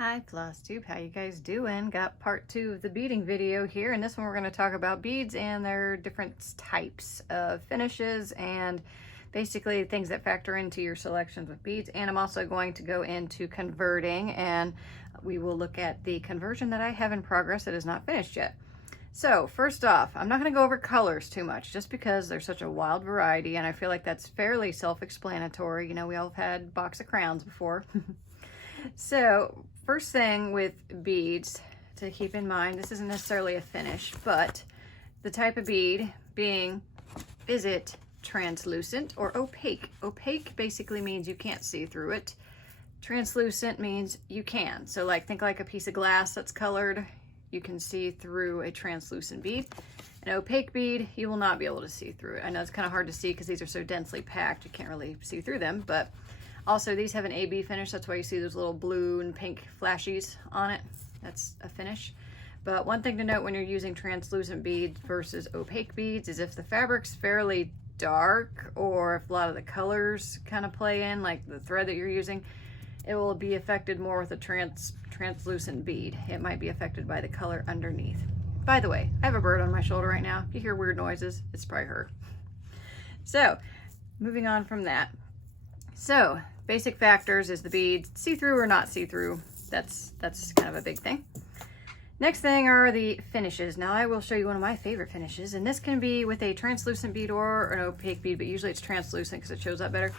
Hi Flosstube, how you guys doing? Got part 2 of the beading video here. In this one we're going to talk about beads and their different types of finishes and basically things that factor into your selections of beads. And I'm also going to go into converting, and we will look at the conversion that I have in progress that is not finished yet. So first off, I'm not going to go over colors too much just because there's such a wild variety, and I feel like that's fairly self-explanatory. You know, we all have had box of crowns before. So first thing with beads to keep in mind, this isn't necessarily a finish, but the type of bead being, is it translucent or opaque? Opaque basically means you can't see through it. Translucent means you can. So like, think like a piece of glass that's colored. You can see through a translucent bead. An opaque bead, you will not be able to see through it. I know it's kind of hard to see because these are so densely packed, you can't really see through them, but also, these have an AB finish. That's why you see those little blue and pink flashies on it. That's a finish. But one thing to note when you're using translucent beads versus opaque beads is if the fabric's fairly dark, or if a lot of the colors kind of play in, like the thread that you're using, it will be affected more with a translucent bead. It might be affected by the color underneath. By the way, I have a bird on my shoulder right now. If you hear weird noises, it's probably her. So, moving on from that. So, basic factors is the bead see-through or not see-through. That's kind of a big thing. Next thing are the finishes. Now I will show you one of my favorite finishes, and this can be with a translucent bead or an opaque bead, but usually it's translucent because it shows up better.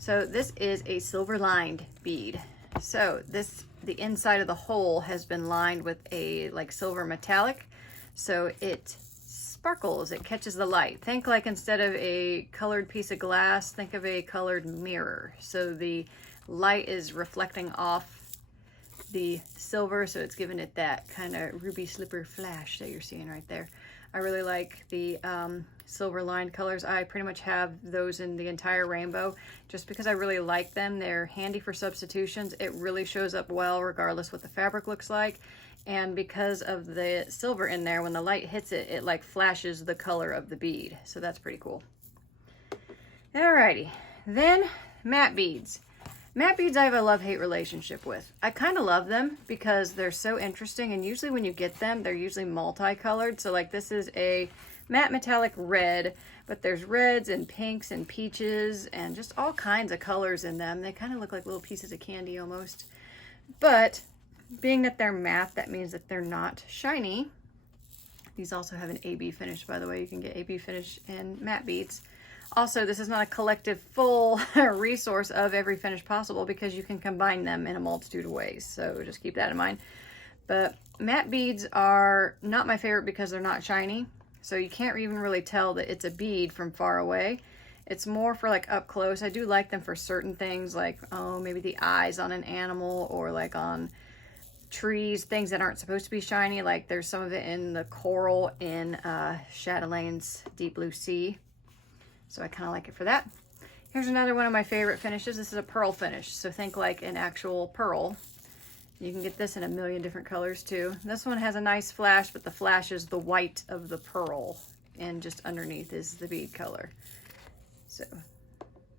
So this is a silver lined bead. So the inside of the hole has been lined with a like silver metallic, so it sparkles, it catches the light. Think like instead of a colored piece of glass, think of a colored mirror. So the light is reflecting off the silver, so it's giving it that kind of ruby slipper flash that you're seeing right there. I really like the silver lined colors. I pretty much have those in the entire rainbow just because I really like them. They're handy for substitutions. It really shows up well regardless what the fabric looks like. And because of the silver in there, when the light hits it, it like flashes the color of the bead. So that's pretty cool. Alrighty, then matte beads. Matte beads I have a love-hate relationship with. I kind of love them because they're so interesting, and usually when you get them, they're usually multicolored. So like this is a matte metallic red, but there's reds and pinks and peaches and just all kinds of colors in them. They kind of look like little pieces of candy almost. But being that they're matte, that means that they're not shiny. These also have an AB finish, by the way. You can get AB finish in matte beads. Also, this is not a collective full resource of every finish possible because you can combine them in a multitude of ways. So just keep that in mind. But matte beads are not my favorite because they're not shiny. So you can't even really tell that it's a bead from far away. It's more for like up close. I do like them for certain things like, oh, maybe the eyes on an animal or like on trees, things that aren't supposed to be shiny. Like there's some of it in the coral in Chatelaine's Deep Blue Sea. So I kind of like it for that. Here's another one of my favorite finishes. This is a pearl finish. So think like an actual pearl. You can get this in a million different colors too. This one has a nice flash, but the flash is the white of the pearl, and just underneath is the bead color. So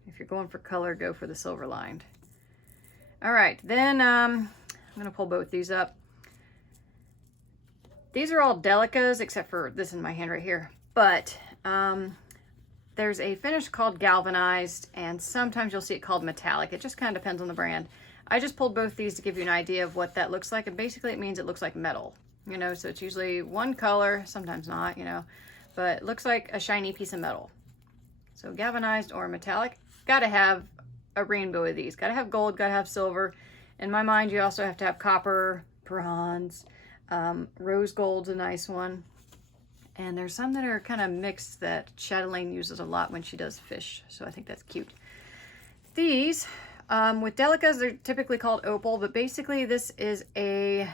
if you're going for color, go for the silver lined. All right, then I'm gonna pull both these up. These are all delicas except for this in my hand right here, but there's a finish called galvanized, and sometimes you'll see it called metallic. It just kind of depends on the brand. I just pulled both these to give you an idea of what that looks like, and basically it means it looks like metal, you know, so it's usually one color, sometimes not, you know, but it looks like a shiny piece of metal. So galvanized or metallic, gotta have a rainbow of these. Gotta have gold, gotta have silver. In my mind, you also have to have copper, bronze, rose gold's a nice one. And there's some that are kind of mixed that Chatelaine uses a lot when she does fish. So I think that's cute. These, with delicas, they're typically called opal, but basically this is a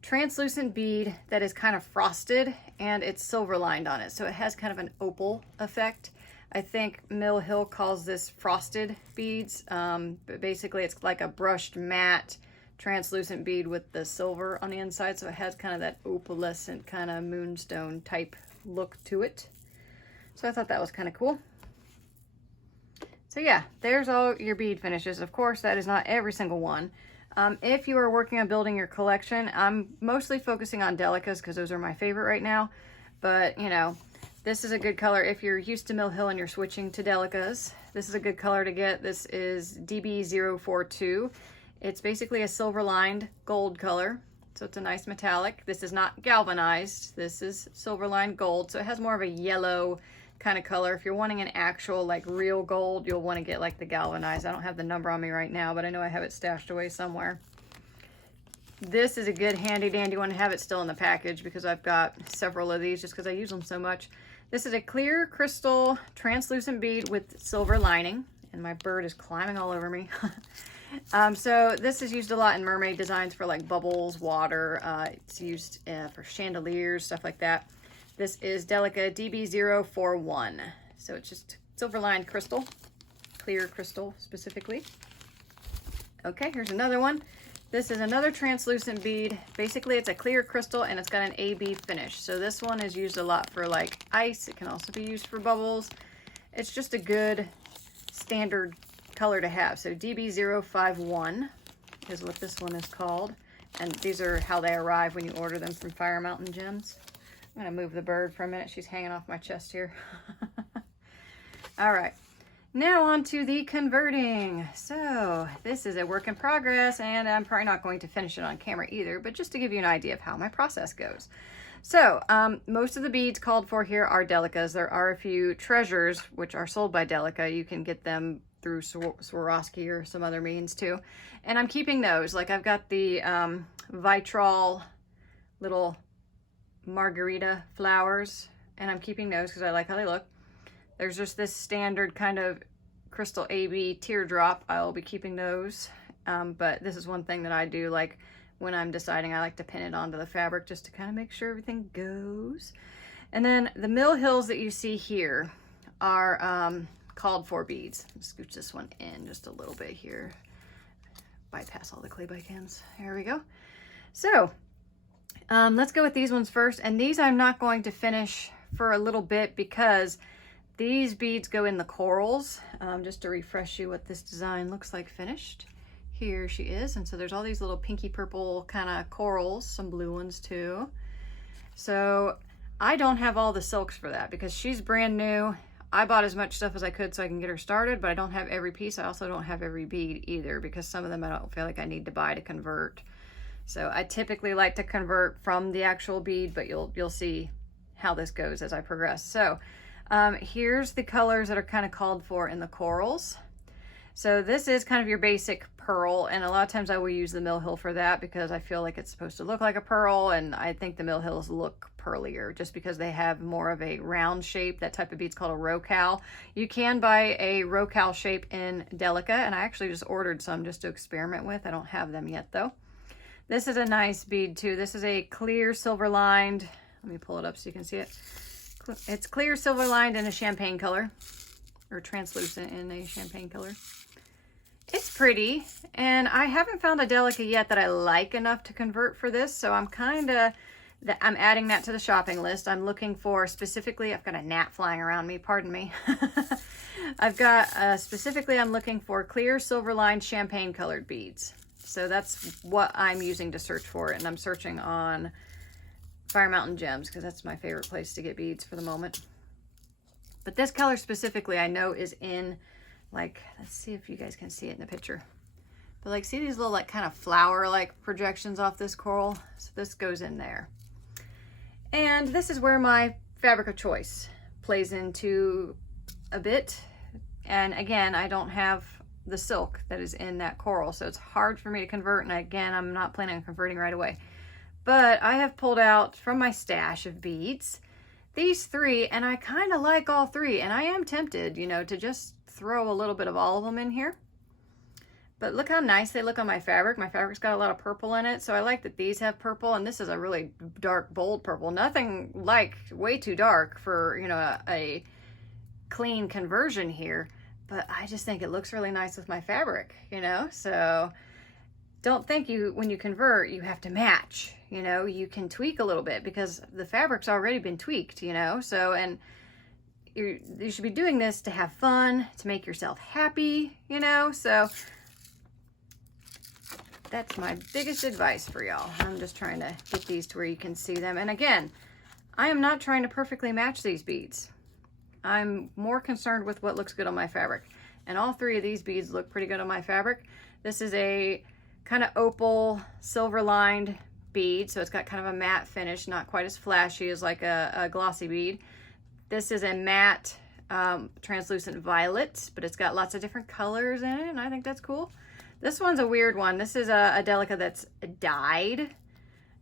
translucent bead that is kind of frosted and it's silver lined on it. So it has kind of an opal effect. I think Mill Hill calls this frosted beads, but basically it's like a brushed matte translucent bead with the silver on the inside, so it has kind of that opalescent kind of moonstone type look to it. So I thought that was kind of cool. So yeah, there's all your bead finishes. Of course, that is not every single one. If you are working on building your collection, I'm mostly focusing on delicas because those are my favorite right now. But, you know, this is a good color if you're used to Mill Hill and you're switching to delicas. This is a good color to get. This is DB042. It's basically a silver lined gold color. So it's a nice metallic. This is not galvanized. This is silver lined gold. So it has more of a yellow kind of color. If you're wanting an actual like real gold, you'll want to get like the galvanized. I don't have the number on me right now, but I know I have it stashed away somewhere. This is a good handy dandy one to have it still in the package because I've got several of these just because I use them so much. This is a clear crystal translucent bead with silver lining, and my bird is climbing all over me. So this is used a lot in mermaid designs for like bubbles, water. It's used for chandeliers, stuff like that. This is Delica DB041. So it's just silver lined crystal, clear crystal specifically. Okay, here's another one. This is another translucent bead. Basically, it's a clear crystal and it's got an AB finish. So this one is used a lot for like ice. It can also be used for bubbles. It's just a good standard color to have. So DB051 is what this one is called. And these are how they arrive when you order them from Fire Mountain Gems. I'm gonna move the bird for a minute. She's hanging off my chest here. All right, now on to the converting. So this is a work in progress and I'm probably not going to finish it on camera either, but just to give you an idea of how my process goes. So most of the beads called for here are delicas. There are a few treasures which are sold by Delica. You can get them through Swarovski or some other means too. And I'm keeping those. Like I've got the Vitral little margarita flowers, and I'm keeping those because I like how they look. There's just this standard kind of crystal AB teardrop. I'll be keeping those. But this is one thing that I do, like when I'm deciding, I like to pin it onto the fabric just to kind of make sure everything goes. And then the Mill Hills that you see here are called for beads. Scooch this one in just a little bit here. Bypass all the clay bike hands. There we go. So let's go with these ones first. And these I'm not going to finish for a little bit because these beads go in the corals. Just to refresh you what this design looks like finished. Here she is. And so there's all these little pinky purple kind of corals, some blue ones too. So I don't have all the silks for that because she's brand new. I bought as much stuff as I could so I can get her started, but I don't have every piece. I also don't have every bead either because some of them I don't feel like I need to buy to convert. So I typically like to convert from the actual bead, but you'll see how this goes as I progress. So here's the colors that are kind of called for in the corals. So this is kind of your basic pearl, and a lot of times I will use the Mill Hill for that because I feel like it's supposed to look like a pearl, and I think the Mill Hills look pearlier just because they have more of a round shape. That type of bead's called a rocal. You can buy a rocal shape in Delica, and I actually just ordered some just to experiment with. I don't have them yet though. This is a nice bead too. This is a clear silver lined, let me pull it up so you can see it. It's clear silver lined in a champagne color, or translucent in a champagne color. It's pretty, and I haven't found a Delica yet that I like enough to convert for this, so I'm adding that to the shopping list. I'm looking for specifically, I've got a gnat flying around me, pardon me. I've got specifically, I'm looking for clear silver lined champagne colored beads. So that's what I'm using to search for it, and I'm searching on Fire Mountain Gems because that's my favorite place to get beads for the moment. But this color specifically I know is in, like, let's see if you guys can see it in the picture. But like, see these little like kind of flower like projections off this coral? So this goes in there. And this is where my fabric of choice plays into a bit. And again, I don't have the silk that is in that coral, so it's hard for me to convert. And again, I'm not planning on converting right away. But I have pulled out from my stash of beads these three, and I kind of like all three. And I am tempted, you know, to just throw a little bit of all of them in here. But look how nice they look on my fabric. My fabric's got a lot of purple in it, so I like that these have purple, and this is a really dark, bold purple. Nothing like way too dark for, you know, a clean conversion here, but I just think it looks really nice with my fabric, you know? So don't think when you convert, you have to match, you know? You can tweak a little bit because the fabric's already been tweaked, you know? So, and you should be doing this to have fun, to make yourself happy, you know? So That's my biggest advice for y'all. I'm just trying to get these to where you can see them. And again, I am not trying to perfectly match these beads. I'm more concerned with what looks good on my fabric. And all three of these beads look pretty good on my fabric. This is a kind of opal, silver lined bead. So it's got kind of a matte finish, not quite as flashy as like a glossy bead. This is a matte translucent violet, but it's got lots of different colors in it, and I think that's cool. This one's a weird one. This is a Delica that's dyed.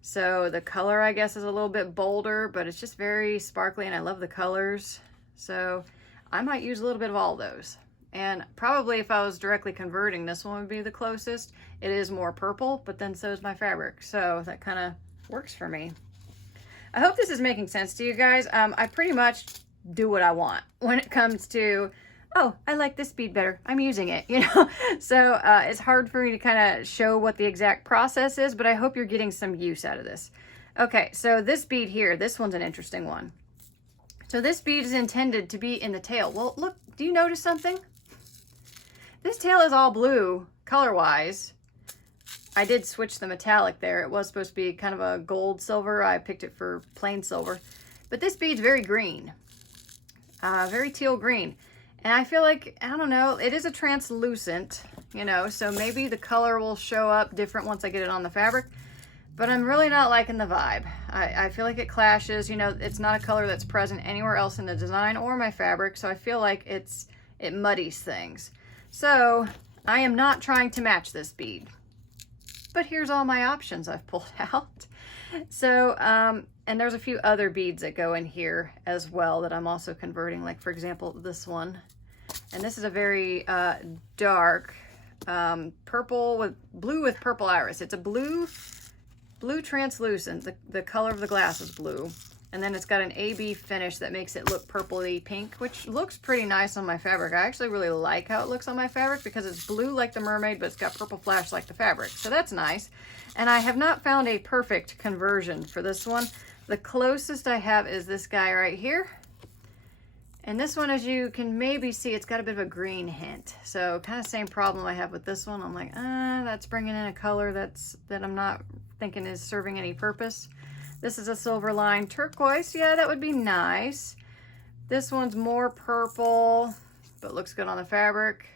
So the color, I guess, is a little bit bolder, but it's just very sparkly, and I love the colors. So I might use a little bit of all those. And probably if I was directly converting, this one would be the closest. It is more purple, but then so is my fabric. So that kind of works for me. I hope this is making sense to you guys. I pretty much do what I want when it comes to, oh, I like this bead better, I'm using it, you know? So it's hard for me to kind of show what the exact process is, but I hope you're getting some use out of this. Okay, so this bead here, this one's an interesting one. So this bead is intended to be in the tail. Well, look, do you notice something? This tail is all blue, color-wise. I did switch the metallic there. It was supposed to be kind of a gold silver. I picked it for plain silver. But this bead's very green. Very teal green. And I feel like, I don't know, it is a translucent, you know, so maybe the color will show up different once I get it on the fabric. But I'm really not liking the vibe. I feel like it clashes, you know, it's not a color that's present anywhere else in the design or my fabric, so I feel like it muddies things. So I am not trying to match this bead. But here's all my options I've pulled out. So, and there's a few other beads that go in here as well that I'm also converting, like for example, this one. And this is a very dark purple with blue with purple iris. It's a blue translucent. The color of the glass is blue. And then it's got an AB finish that makes it look purpley pink, which looks pretty nice on my fabric. I actually really like how it looks on my fabric because it's blue like the mermaid, but it's got purple flash like the fabric. So that's nice. And I have not found a perfect conversion for this one. The closest I have is this guy right here. And this one, as you can maybe see, it's got a bit of a green hint. So kind of same problem I have with this one. I'm like, that's bringing in a color that I'm not thinking is serving any purpose. This is a silver line turquoise. Yeah, that would be nice. This one's more purple, but looks good on the fabric.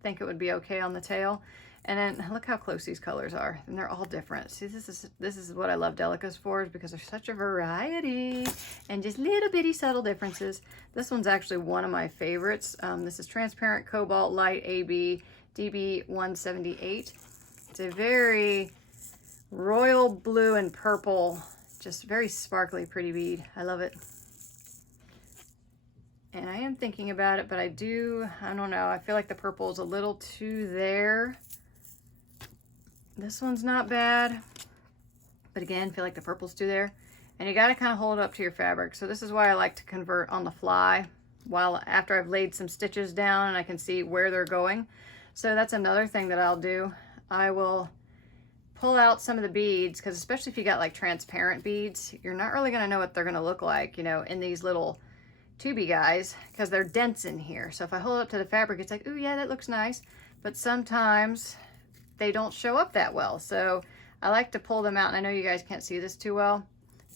I think it would be okay on the tail. And then look how close these colors are, and they're all different. See, this is what I love Delicas for, is because there's such a variety and just little bitty subtle differences. This one's actually one of my favorites. This is Transparent Cobalt Light AB DB178. It's a very royal blue and purple, just very sparkly, pretty bead. I love it. And I am thinking about it, but I don't know. I feel like the purple is a little too there. This one's not bad, but again, feel like the purple's too there. And you got to kind of hold it up to your fabric. So this is why I like to convert on the fly after I've laid some stitches down and I can see where they're going. So that's another thing that I'll do. I will pull out some of the beads, because especially if you got like transparent beads, you're not really going to know what they're going to look like, you know, in these little tubey guys, because they're dense in here. So if I hold it up to the fabric, it's like, ooh, yeah, that looks nice. But sometimes they don't show up that well. So I like to pull them out, and I know you guys can't see this too well,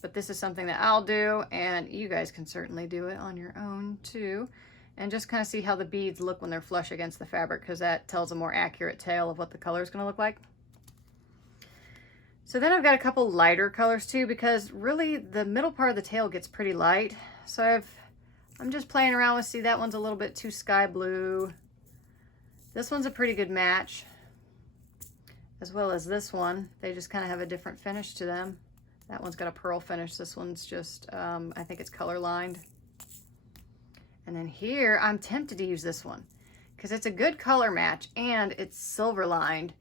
but this is something that I'll do, and you guys can certainly do it on your own too. And just kind of see how the beads look when they're flush against the fabric, because that tells a more accurate tale of what the color is going to look like. So then I've got a couple lighter colors too, because really the middle part of the tail gets pretty light. So I'm just playing around with, see, that one's a little bit too sky blue. This one's a pretty good match, as well as this one. They just kind of have a different finish to them. That one's got a pearl finish. This one's just, I think it's color lined. And then here, I'm tempted to use this one because it's a good color match and it's silver lined,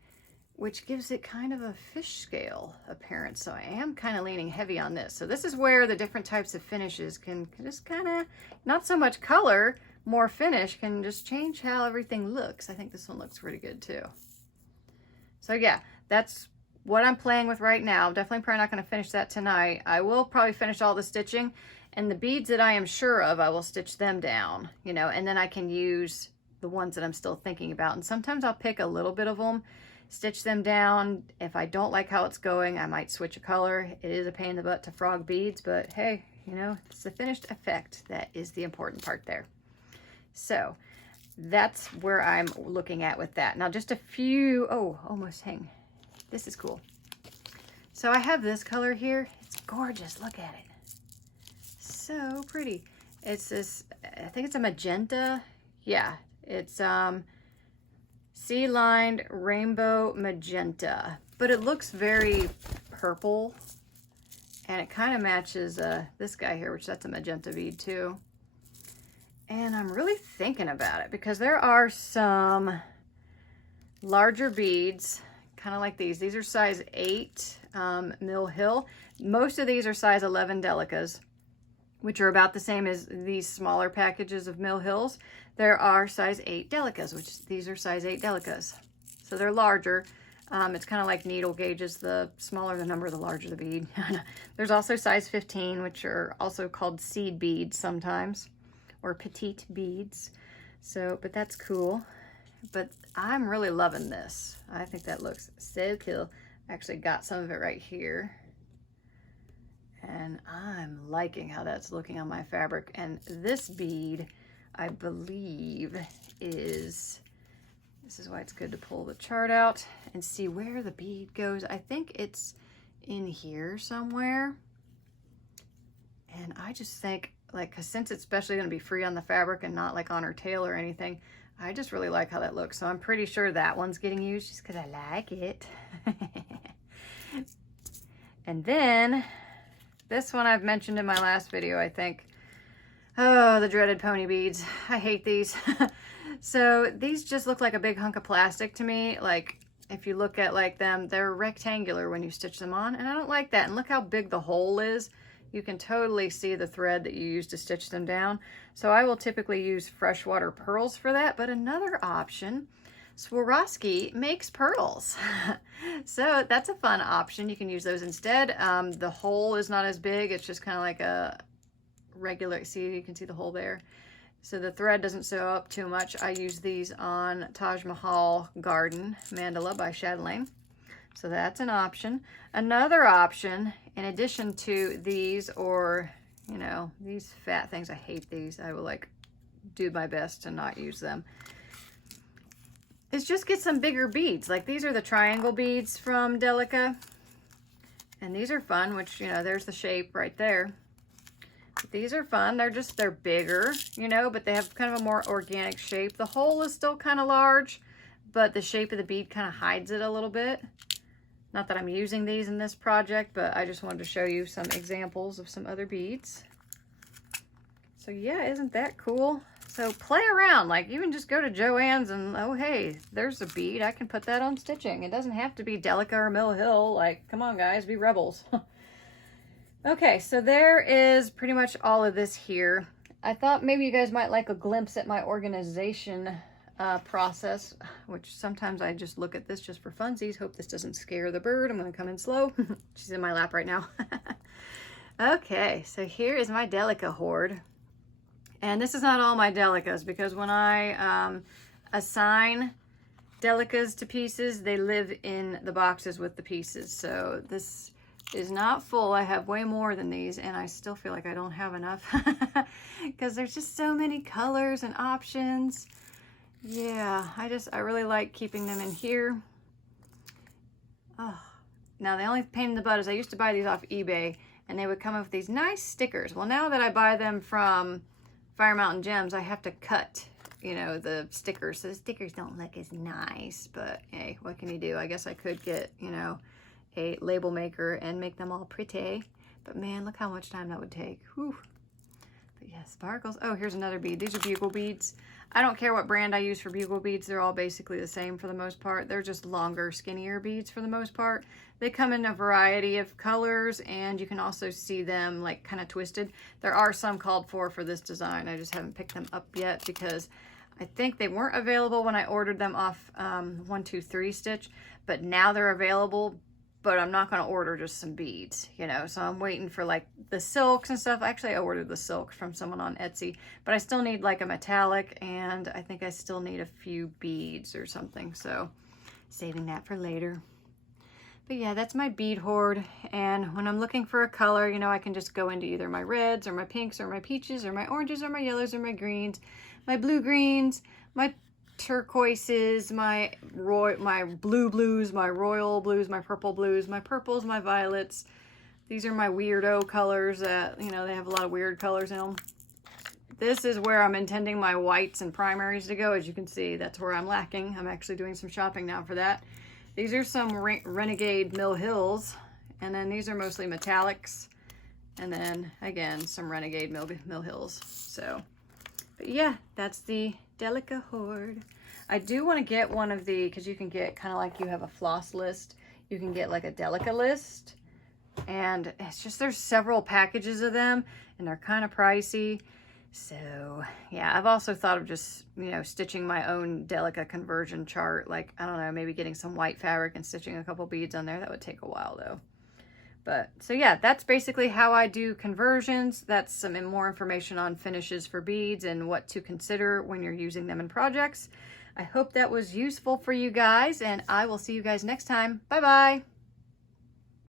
which gives it kind of a fish scale appearance. So I am kind of leaning heavy on this. So this is where the different types of finishes can just kind of, not so much color, more finish, can just change how everything looks. I think this one looks pretty good too. So yeah, that's what I'm playing with right now. Definitely probably not going to finish that tonight. I will probably finish all the stitching, and the beads that I am sure of, I will stitch them down, you know, and then I can use the ones that I'm still thinking about. And sometimes I'll pick a little bit of them stitch them down. If I don't like how it's going, I might switch a color. It is a pain in the butt to frog beads, but hey, you know, it's the finished effect that is the important part there. So that's where I'm looking at with that. Now just a few, oh, almost hang. This is cool. So I have this color here. It's gorgeous, look at it. So pretty. It's this, I think it's a magenta. Yeah, it's sea lined rainbow magenta, but it looks very purple, and it kind of matches this guy here, which that's a magenta bead too. And I'm really thinking about it because there are some larger beads, kind of like these. These are size 8 Mill Hill. Most of these are size 11 Delicas, which are about the same as these smaller packages of Mill Hills. There are size 8 Delicas, which these are size 8 Delicas. So they're larger. It's kind of like needle gauges. The smaller the number, the larger the bead. There's also size 15, which are also called seed beads sometimes, or petite beads. So, but that's cool. But I'm really loving this. I think that looks so cool. I actually got some of it right here. And I'm liking how that's looking on my fabric. And this bead, I believe, is, this is why it's good to pull the chart out and see where the bead goes. I think it's in here somewhere. And I just think, like, 'cause since it's especially going to be free on the fabric and not like on her tail or anything, I just really like how that looks. So I'm pretty sure that one's getting used just because I like it. And then this one I've mentioned in my last video, I think. Oh, the dreaded pony beads. I hate these. So these just look like a big hunk of plastic to me. Like, if you look at like them, they're rectangular when you stitch them on, and I don't like that. And look how big the hole is. You can totally see the thread that you use to stitch them down. So I will typically use freshwater pearls for that. But another option, Swarovski makes pearls. So that's a fun option. You can use those instead. The hole is not as big. It's just kind of like a regular, see, you can see the hole there. So the thread doesn't sew up too much. I use these on Taj Mahal Garden Mandala by Chatelaine. So that's an option. Another option, in addition to these, or, you know, these fat things, I hate these. I will like do my best to not use them. Is just get some bigger beads. Like these are the triangle beads from Delica. And these are fun, which, you know, there's the shape right there. These are fun. They're bigger, you know, but they have kind of a more organic shape. The hole is still kind of large, but the shape of the bead kind of hides it a little bit. Not that I'm using these in this project, but I just wanted to show you some examples of some other beads. So yeah, isn't that cool? So play around, like even just go to Joann's and, oh hey, there's a bead. I can put that on stitching. It doesn't have to be Delica or Mill Hill. Like, come on guys, be rebels. Okay, so there is pretty much all of this here. I thought maybe you guys might like a glimpse at my organization process, which sometimes I just look at this just for funsies. Hope this doesn't scare the bird. I'm going to come in slow. She's in my lap right now. Okay, so here is my Delica hoard. And this is not all my Delicas, because when I assign Delicas to pieces, they live in the boxes with the pieces. So this is not full. I have way more than these, and I still feel like I don't have enough because there's just so many colors and options. Yeah, I really like keeping them in here. Oh, now the only pain in the butt is I used to buy these off eBay, and they would come with these nice stickers. Well, now that I buy them from Fire Mountain Gems, I have to cut, you know, the stickers. So the stickers don't look as nice, but hey, what can you do? I guess I could get, you know, a label maker and make them all pretty, but man, look how much time that would take. Whew. But yeah, sparkles. Oh, here's another bead. These are bugle beads. I don't care what brand I use for bugle beads. They're all basically the same for the most part. They're just longer, skinnier beads for the most part. They come in a variety of colors, and you can also see them like kind of twisted. There are some called for this design. I just haven't picked them up yet because I think they weren't available when I ordered them off 123 Stitch, but now they're available. But I'm not going to order just some beads, you know, so I'm waiting for like the silks and stuff. Actually, I ordered the silk from someone on Etsy, but I still need like a metallic, and I think I still need a few beads or something. So saving that for later. But yeah, that's my bead hoard. And when I'm looking for a color, you know, I can just go into either my reds or my pinks or my peaches or my oranges or my yellows or my greens, my blue greens, my turquoises, my blue blues, my royal blues, my purples, my violets. These are my weirdo colors that, you know, they have a lot of weird colors in them. This is where I'm intending my whites and primaries to go. As you can see, that's where I'm lacking. I'm actually doing some shopping now for that. These are some Renegade Mill Hills, and then these are mostly metallics, and then again some Renegade Mill Hills. So, but yeah, that's the Delica hoard. I do want to get one of the, because you can get kind of like you have a floss list, you can get like a Delica list, and it's just there's several packages of them, and they're kind of pricey. So yeah, I've also thought of just, you know, stitching my own Delica conversion chart. Like, I don't know, maybe getting some white fabric and stitching a couple beads on there. That would take a while though. But so yeah, that's basically how I do conversions. That's some more information on finishes for beads and what to consider when you're using them in projects. I hope that was useful for you guys, and I will see you guys next time. Bye bye.